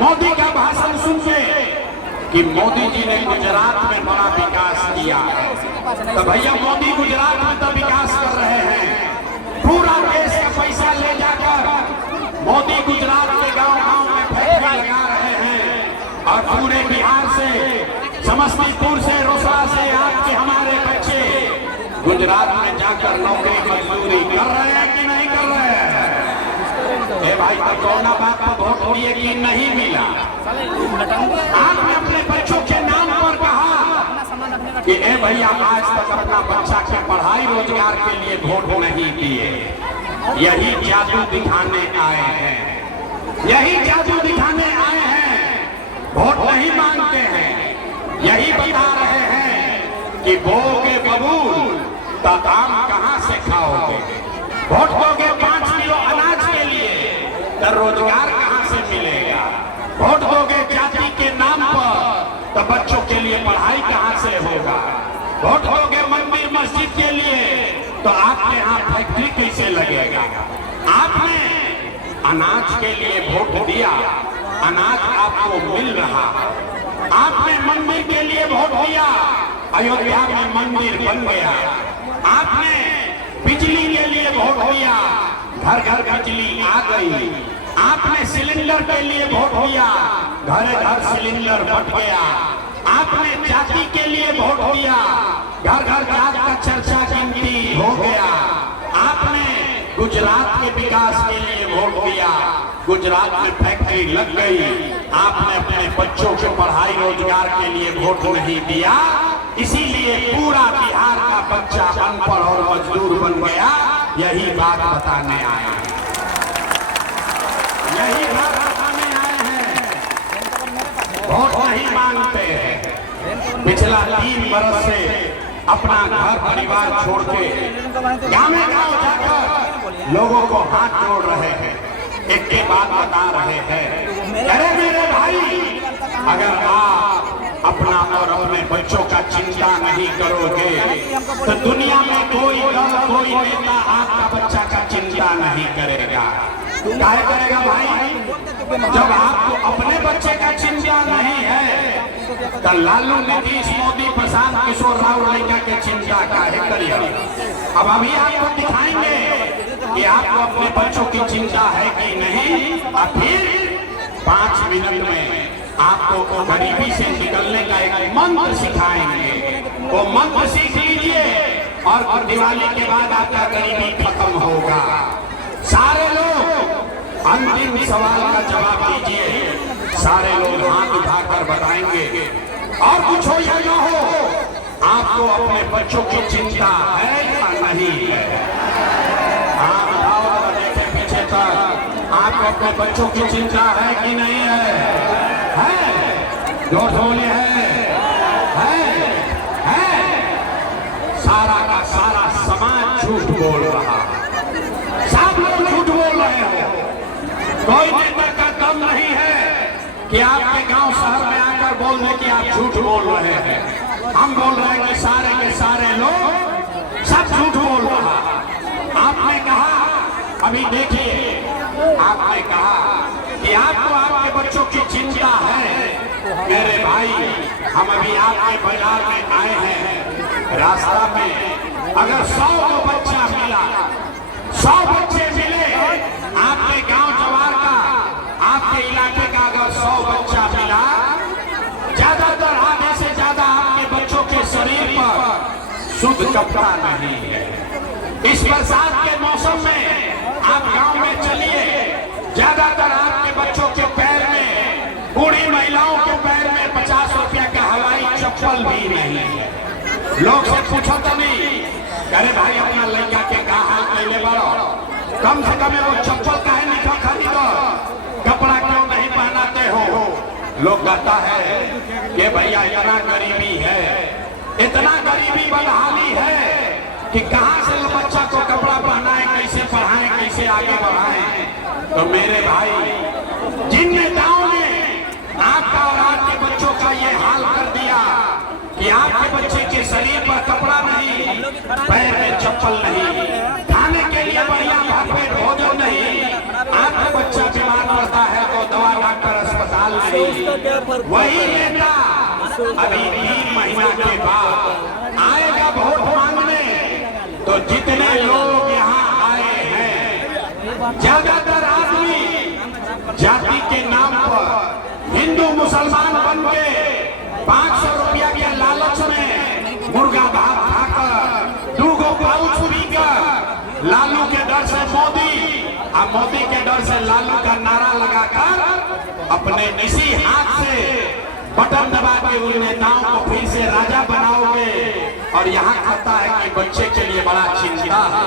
मोदी का भाषण सुनते कि मोदी जी ने गुजरात में बड़ा विकास किया है, तो भैया मोदी गुजरात में तो विकास कर रहे हैं, पूरा देश का पैसा ले जाकर मोदी गुजरात के गांव-गांव में फैक्ट्री लगा रहे हैं और पूरे बिहार से, समस्तीपुर से, रोसड़ा से आपके हमारे बच्चे गुजरात में जाकर नौकरी मजदूरी कर रहे हैं कि नहीं कर रहे हैं? ए भाई, तो कौना बात पर वोट दिए कि नहीं मिला? आपने अपने बच्चों के नाम पर कहा कि ए भैया आज तक अपना बच्चा के पढ़ाई रोजगार के लिए वोट नहीं दिए। यही जादू दिखाने आए हैं, यही जादू दिखाने आए हैं। वोट नहीं मांगते हैं, यही बता रहे हैं कि बोगे बबूल तो आम कहां से खाओगे। वोट दोगे 5 किलो अनाज के लिए तो रोजगार कहां से मिलेगा। वोट दोगे जाति के नाम पर तो बच्चों के लिए पढ़ाई कहां से होगा। वोट दोगे मंदिर मस्जिद के लिए तो आपके यहाँ फैक्ट्री कैसे लगेगा। आपने अनाज के लिए वोट दिया, अनाज आपको मिल रहा। आपने मंदिर के लिए वोट दिया, अयोध्या में मंदिर बन गया। आपने बिजली के लिए वोट दिया, घर घर बिजली आ गई। आपने सिलेंडर के लिए वोट दिया, घर घर सिलेंडर बट गया। आपने जाति के लिए वोट दिया, घर घर जात का चर्चा गिनती हो गया। आपने गुजरात के विकास के लिए वोट दिया, गुजरात में फैक्ट्री लग गई। आपने अपने बच्चों के पढ़ाई रोजगार के लिए वोट नहीं दिया, इसीलिए पूरा बिहार का बच्चा अनपढ़ और मजदूर बन गया। यही बात बताने आए हैं, यही बात बताने आए हैं। वोट नहीं मांगते हैं। पिछला 3 बरस से अपना घर परिवार छोड़ के गाँव में गाँव जाकर लोगों को हाथ जोड़ रहे हैं, एक के बाद बता रहे हैं, अरे मेरे भाई, अगर आप अपना और अपने बच्चों का चिंता नहीं करोगे तो दुनिया में कोई दल, कोई नेता आपका बच्चा का चिंता नहीं करेगा। काहे करेगा भाई? जब आपको अपने बच्चे का चिंता नहीं है तो लालू, नीतीश, मोदी, प्रशांत, किशोर राव लड़का के चिंता काहे करिए। अब अभी आपको दिखाएंगे कि आपको अपने बच्चों की चिंता है कि नहीं। और फिर 5 मिनट में आपको गरीबी से निकलने का एक मंत्र सिखाएंगे। वो मंत्र सीख लीजिए और दिवाली के बाद आपका गरीबी खत्म होगा। सारे लोग अंतिम सवाल का जवाब दीजिए। सारे लोग हाथ उठाकर बताएंगे, और कुछ हो या न हो, आपको अपने बच्चों की चिंता है या नहीं है? हाथ उठाओ, देखे पीछे तक। आपको अपने बच्चों की चिंता है कि नहीं है? जोर बोले है। सारा का सारा समाज झूठ बोल रहा, सब लोग झूठ बोल रहे हो। कोई नेता का दम नहीं है कि आपके गांव शहर में आकर बोल दे कि आप झूठ बोल रहे हैं। हम बोल रहे हैं कि सारे के सारे लोग सब झूठ बोल रहा। आपने कहा, अभी देखिए, आपने कहा कि आपको आपके बच्चों की चिंता है। मेरे भाई, हम अभी आपके बाजार में आए हैं, रास्ता में अगर 100 को बच्चा मिला, 100 बच्चे मिले आपके गांव जवार का, आपके इलाके का अगर 100 बच्चा मिला, ज्यादातर आधे से ज्यादा आपके बच्चों के शरीर पर शुद्ध कपड़ा नहीं है। इस बरसात के मौसम में आप गांव में चलिए, ज्यादातर आपके बच्चों के पैर में, बूढ़ी महिलाओं के पैर में 50 रुपया का हवाई चप्पल भी नहीं है। लोग से पूछो तो नहीं, अरे भाई अपना लड़का के का हाल कैले बड़ो, कम से कम वो चप्पल काहे नहीं खरीदो, कपड़ा क्यों नहीं पहनाते हो। लोग कहता है कि भैया इतना गरीबी है, इतना गरीबी बदहाली है कि कहां से बच्चा को कपड़ा पहनाए, कैसे पढ़ाएं, कैसे आगे बढ़ाएं। तो मेरे भाई, जिन नेताओं ने आपका और आपके बच्चों का ये हाल कर दिया कि आपके बच्चे के शरीर पर कपड़ा नहीं, पैर में चप्पल नहीं, खाने के लिए बढ़िया भरपेट भोजन नहीं, आपका बच्चा बीमार पड़ता है तो दवा डॉक्टर अस्पताल दाल नहीं। वही नेता अभी 3 महीना के बाद आएगा वोट मांगने। तो जितने लोग यहाँ आए हैं, ज्यादातर आदमी जाति के नाम पर हिंदू मुसलमान बन के 500 रुपया के लालच में मुर्गा भात खाकर 2 गो पाउच पीकर लालू के डर से मोदी और मोदी के डर से लालू का नारा लगाकर अपने इसी हाथ से बटन दबा के उन नेताओं को फिर से राजा बनाओगे। और यहाँ कहता है कि बच्चे के लिए बड़ा चिंता है।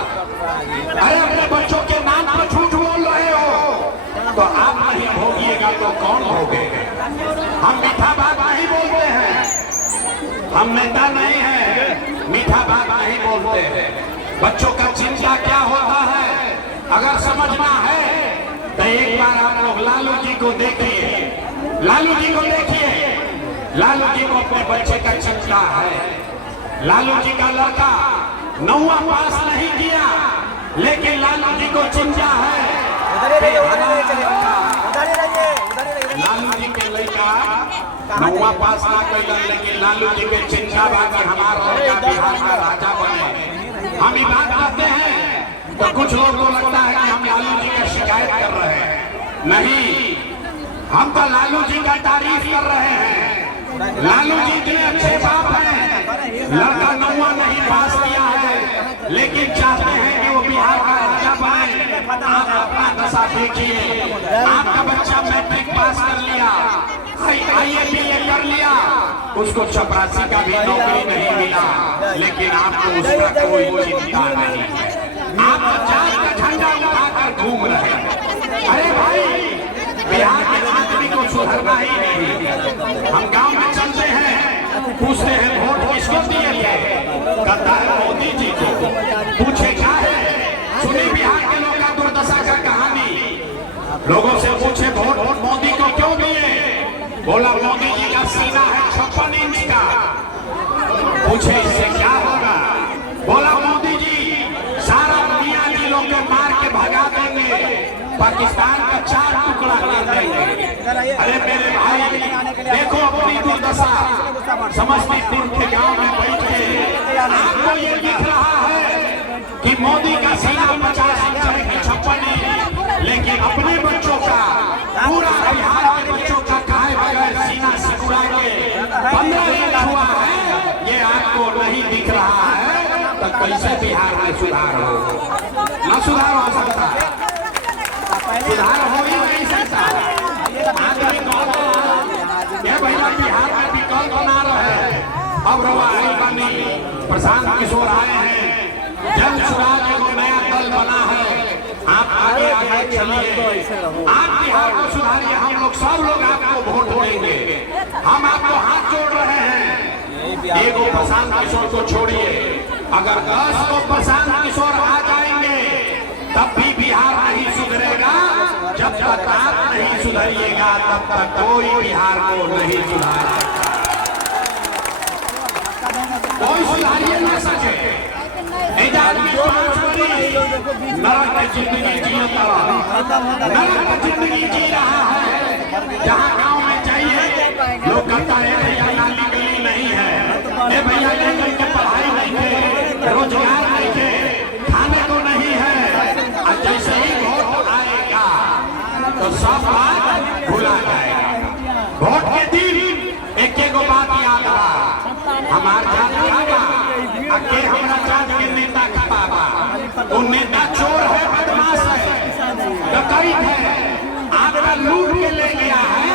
अरे अपने बच्चों के नाम पर झूठ बोल रहे हो तो आप नहीं भोगिएगा तो कौन भोगेगा? हम मीठा बात नहीं बोलते हैं, हम नेता नहीं है, मीठा बात नहीं बोलते हैं। बच्चों का चिंता क्या होता है अगर समझना है तो एक बार आप लोग लालू जी को देखिए, लालू जी को देखिए। लालू जी को अपने बच्चे का चिंता है। लालू जी का लड़का 9वां पास नहीं किया लेकिन लालू जी को चिंता है। लालू जी के लड़का 9वां पास ना कर लेकिन लालू जी के चिंता बा कि हमारा लड़का बिहार का राजा बने। हम ये बात करते हैं तो कुछ लोगों को लगता है कि हम लालू जी का शिकायत कर रहे हैं। नहीं, हम तो लालू जी का तारीफ कर रहे हैं। लालू जी इतने अच्छे बाप हैं, लड़का 9वां नहीं पास किया है लेकिन चाहते हैं कि वो बिहार का राजा बने। आप अपना दशा देखिए, आपका बच्चा मैट्रिक पास कर लिया, IABA कर लिया, उसको चपरासी का भी नौकरी नहीं मिला लेकिन आपको उसका कोई चिंता नहीं। आप जात का झंडा उठाकर घूम रहे हैं। अरे भाई, बिहार के आदमी को सुधरना ही नहीं। हम गांव में चलते हैं, पूछते हैं वोट किसको दिए थे, कहता है मोदी जी को। पूछे क्या है, सुने बिहार के लोग का दुर्दशा का कहानी। लोगों से पूछे वोट मोदी को क्यों दिए, बोला मोदी जी का सीना है 56 इंच का। पूछे इससे क्या होगा, बोला मोदी जी सारा दुनिया जी लोग को मार के भगा देंगे, पाकिस्तान का 4 टुकड़ा कर देंगे। अरे मेरे भाई देखो अपनी दुर्दशा। समस्तीपुर के गांव में बैठ के आपको ये दिख रहा है कि मोदी का सीना 50 इंच है कि 56 इंच, लेकिन अपने बच्चों का, पूरा बिहार के बच्चों का खाए बगैर सीना सिकुड़ा के 15 इंच हुआ है, ये आपको नहीं दिख रहा है। तो कैसे बिहार में सुधार हो? न सुधार हो सकता, सुधार हो ही नहीं सकता। आदमी ये भैया बिहार में विकल्प बना रहे। अब रवाही बनी, प्रशांत किशोर आए हैं, जन सुराज को नया दल बना है। आप आगे आगे चलिए, आप बिहार को सुधारिए। हम लोग सब लोग आपको वोट देंगे, हम आपको हाथ जोड़ रहे हैं। एगो प्रशांत किशोर को छोड़िए, अगर 10 को प्रशांत किशोर आ जाएंगे तब भी बिहार नहीं सुधरेगा। जब तक आप नहीं सुधरिएगा तब तक कोई बिहार को नहीं सुधारेगा। कोई सुधारिए ना सके। नरक की जिंदगी जिया, नरक की जिंदगी जी रहा है। जहाँ गांव में जाइए लोग कहता है भैया नाली गली नहीं है, ये भैया लेकर के पढ़ाई नहीं है, रोजगार नहीं है, खाने को नहीं है। और जैसे ही वोट आएगा तो सब बात भुला जाएगा। वोट के दिन एक बात याद रहा, हमार जात का के हमरा जात के नेता खपाबा, वो नेता चोर है, बदमाश है, डकैत है, आपका लूट के ले गया है,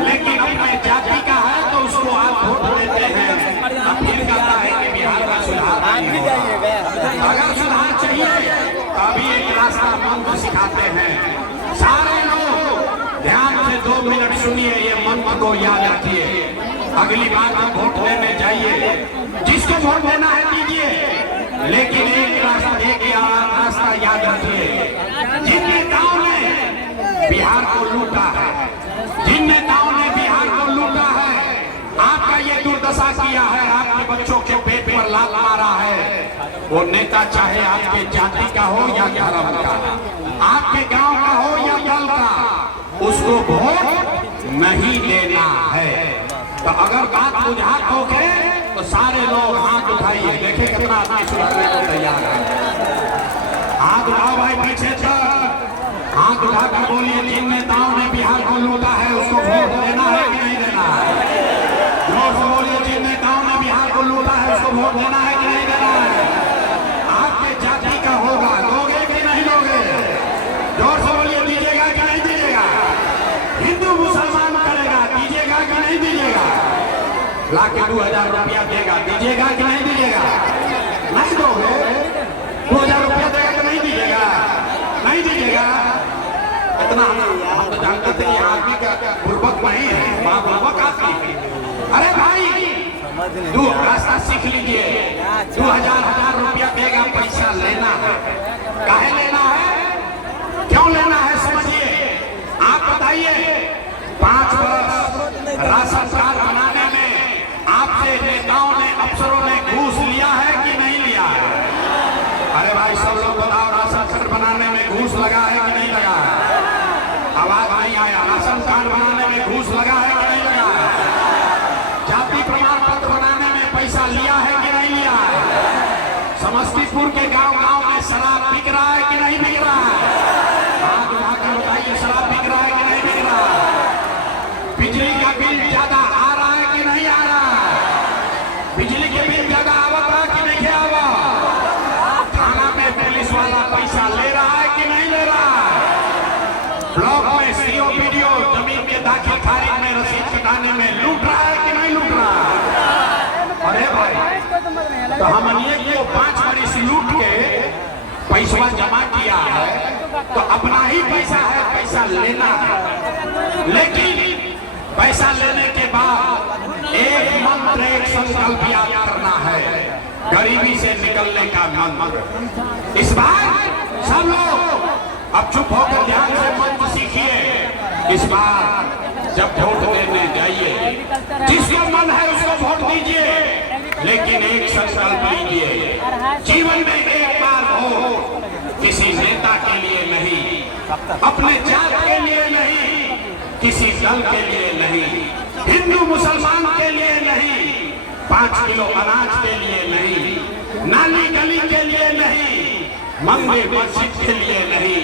लेकिन अपने जाति का है तो उसको आप वोट देते हैं। अब फिर कहता है कि बिहार का सुधार नहीं होगा। अगर सुधार चाहिए तो अभी एक रास्ता मंत्र सिखाते हैं। सारे लोग ध्यान से 2 मिनट सुनिए, ये मंत्र को याद रखिए। अगली बार आप वोट देने जाइए, जिसको वोट देना है दीजिए, लेकिन एक रास्ता याद रखिए। जिन नेताओं ने बिहार को लूटा है, जिन नेताओं ने बिहार को लूटा है, आपका ये दुर्दशा किया है, आपके बच्चों के पेट पर लात मारा है, वो नेता चाहे आपके जाति का हो या धर्म का, आपके गांव का हो या दल का, उसको वोट नहीं देना है। तो अगर बात बुझात हो गए तो सारे लोग हाथ उठाइए, देखे कितना आदमी सुधरने को तैयार है। हाथ उठाओ भाई पीछे तक, हाथ उठाकर बोलिए जिन नेताओं ने बिहार को लूटा है उसको वोट देना है कि नहीं देना है। जोर से बोलिए जिन नेताओं ने बिहार को लूटा है उसको वोट देना है कि नहीं देना है। आपके जाति का होगा, लोगे कि नहीं लोगे? जोर से बोलिए दीजिएगा कि नहीं दीजिएगा। हिंदू मुसलमान करेगा, दीजिएगा कि नहीं दीजिएगा। लाके 2000 रुपया देगा, दीजिएगा कि नहीं दीजिएगा। नहीं दोगे 2000 रुपया देगा कि नहीं दीजिएगा, नहीं दीजिएगा। इतना हम तो जानते थे ये आदमी का बुर्बक नहीं है, वहां बुर्बक आदमी। अरे भाई तू रास्ता सीख लीजिए, 2000 रुपया देगा, पैसा लेना है। काहे लेना है, क्यों लेना है समझिए। आप बताइए 5 वर्ष राशन कार्ड बनाने में आपसे नेताओं ने, अफसरों ने घूस लिया है कि नहीं लिया है। अरे भाई सब लोग बताओ, राशन कार्ड बनाने में घूस लगा है कि नहीं लगा है। आवाज नहीं आया। राशन कार्ड बनाने में घूस लगा है कि नहीं लगा है। जाति प्रमाण पत्र बनाने में पैसा लिया है कि नहीं लिया है। समस्तीपुर के गांव-गांव में शराब बिक रहा है कि नहीं बिक रहा है। हाथ उठाकर बताइए शराब बिक रहा है कि नहीं बिक रहा है। बिजली का बिल ज्यादा आ रहा है कि नहीं आ रहा है। बिजली के बिल ज्यादा आवत है कि नहीं आवा। थाना में पुलिस वाला पैसा ले रहा है कि नहीं ले रहा है। ब्लॉक में सीओ वीडियो जमीन के दाखिल खारिज में रसीद कटाने में लूट रहा है कि नहीं लूट रहा है। अरे भाई तो हम को 5 वर्ष लूट के पैसा जमा किया है तो अपना ही पैसा है, पैसा लेना है। लेकिन पैसा लेने के बाद एक मंत्र, एक संकल्प याद करना है, गरीबी से निकलने का मंत्र। इस बार सब लोग अब चुप होकर ध्यान से मंत्र सीखिए। इस बार जब वोट देने जाइए, जिसको मन है उसको वोट दीजिए, लेकिन एक संकल्प लीजिए, जीवन में एक बार हो, किसी नेता के लिए नहीं, अपने जात के लिए नहीं, किसी दल के लिए नहीं, हिंदू मुसलमान के लिए नहीं, 5 किलो अनाज के लिए नहीं, नाली गली के लिए नहीं, मंदिर मस्जिद के लिए नहीं,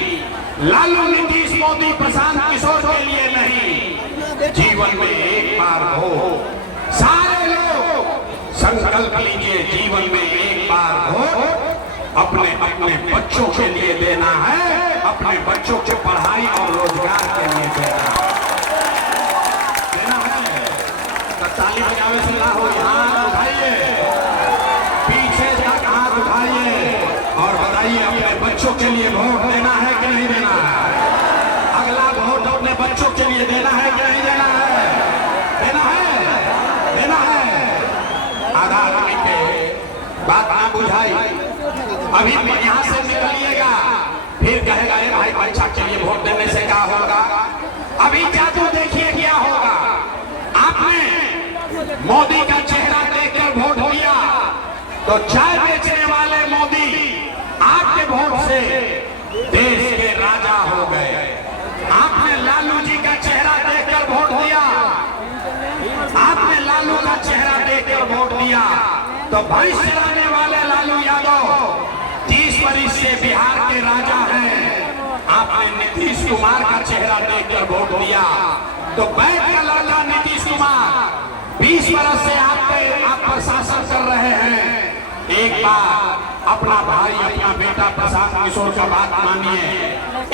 लालू नीतीश मोदी प्रशांत किशोर के लिए नहीं। जीवन में एक बार हो, सारे लोग संकल्प लीजिए, जीवन में एक बार हो, अपने अपने बच्चों के लिए देना है, अपने बच्चों के पढ़ाई और रोजगार के लिए देना है। ताली बजावे से ना हो, हाथ उठाइए, पीछे तक हाथ उठाइए और बताइए अपने बच्चों के लिए वोट देना है कि नहीं देना है। अगला वोट अपने बच्चों के लिए देना है कि नहीं देना है। देना है, देना है। आधा आदमी के बात ना बुझाई, अभी यहाँ से निकलिएगा फिर कहेगा अरे भाई बच्चा के लिए वोट देने से क्या होगा। अभी जादू देखिए क्या होगा। आपने मोदी का चेहरा देखकर वोट दिया तो चाय बेचने वाले मोदी आपके वोट से देश के राजा हो गए। आपने लालू जी का चेहरा देखकर वोट दिया, आपने लालू का चेहरा देखकर वोट दिया तो भैंस चलाने वाले लालू यादव 30 वर्ष से बिहार के राजा हैं। आपने नीतीश कुमार का चेहरा देखकर वोट दिया तो बैंक का लड़का नीतीश कुमार 20 वर्ष से आप पर शासन कर रहे हैं। एक बार अपना भाई, अपना बेटा प्रशांत किशोर का बात मानिए,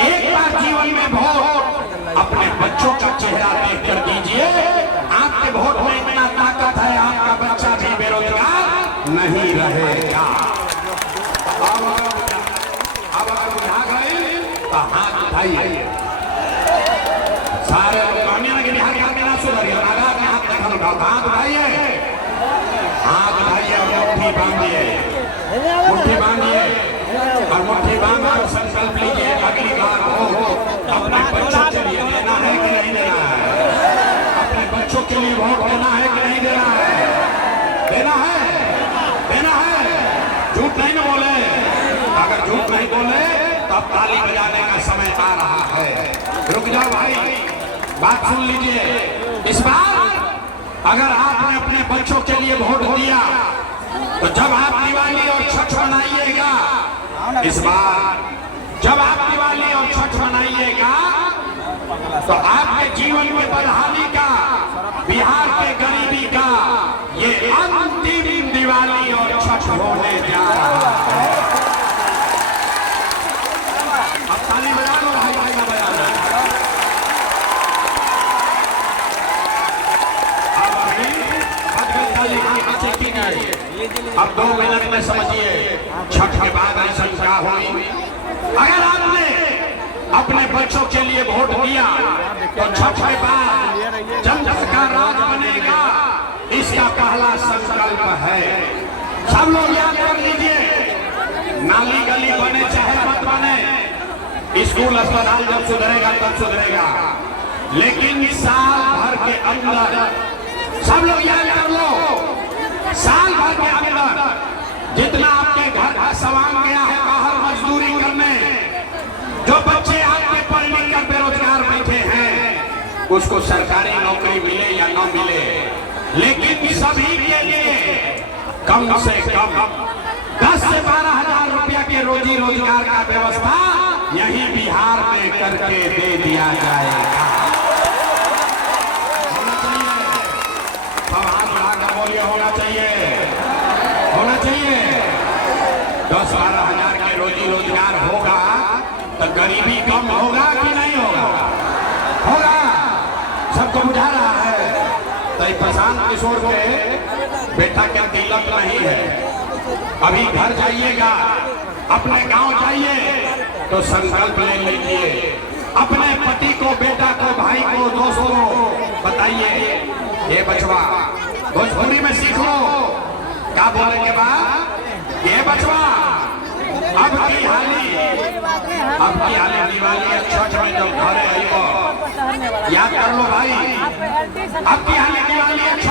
एक बार जीवन में वोट अपने बच्चों का चेहरा देखकर दीजिए। आपके वोट में इतना ताकत है, आपका बच्चा भी बेरोजगार नहीं रहेगा। अब अगर बुझा गए तो हाथ उठाइए। सारे बिहार के ना सुधरिए, हाथ उठाइए, हाथ उठाइए और मुट्ठी बांधिए, मुट्ठी बांधिए और मुट्ठी बांधकर संकल्प लीजिए अगली बार हो अपने बच्चों के लिए देना है कि नहीं देना है। अपने बच्चों के लिए वोट देना है कि नहीं देना है। देना है, देना है। झूठ नहीं ना बोले, अगर झूठ नहीं बोले तो अब ताली बजाने का समय आ रहा है। रुक जाओ भाई, बात सुन लीजिए, इस बार अगर आपने अपने बच्चों के लिए वोट दिया तो जब आप दिवाली और छठ मनाइएगा, इस बार जब आप दिवाली और छठ मनाइएगा तो आपके जीवन में बदहाली का, बिहार के गरीबी का ये अंतिम दिवाली और छठ होने जा रहा है। अब ताली बजा लो भाई, भाई का बजाना। अब 2 मिनट में समझिए छठ के बाद ऐसा क्या हुई। अगर आपने अपने बच्चों के लिए वोट दिया तो छठ के बाद जनता का राज बनेगा, इसका पहला संकल्प है। सब लोग याद कर लीजिए, नाली गली बने चाहे मत बने, स्कूल अस्पताल जब सुधरेगा तब सुधरेगा, लेकिन साल भर के अंदर, सब लोग याद कर लो, साल भर के अंदर जितना आपके घर का सामान गया है बाहर मजदूरी करने, जो बच्चे आपके पढ़ लिख कर बेरोजगार बैठे हैं, उसको सरकारी नौकरी मिले या न मिले, लेकिन सभी के लिए कम से कम 10 से 12 हजार रुपया के रोजी रोजगार का व्यवस्था यही बिहार में करके दे दिया जाएगा। होना चाहिए, सब हाथ बढ़ाकर बोलिए, होना चाहिए, होना चाहिए। 10-12 हजार के रोजी रोजगार होगा तो गरीबी कम होगा कि नहीं होगा? होगा। सबको बुझा रहा है। तो प्रशांत किशोर के बेटा क्या तिलक नहीं है, अभी घर जाइएगा, अपने गांव जाइए तो संकल्प ले लीजिए, अपने पति को, बेटा को, भाई को, दोस्तों को बताइए, ये बचवा भोजपुरी में सीख लो, क्या बोलने के बाद, ये बचवा अब की हाली दिवाली छठ में जब घरे आइबो, याद कर लो भाई, अब की हाली दिवाली छठ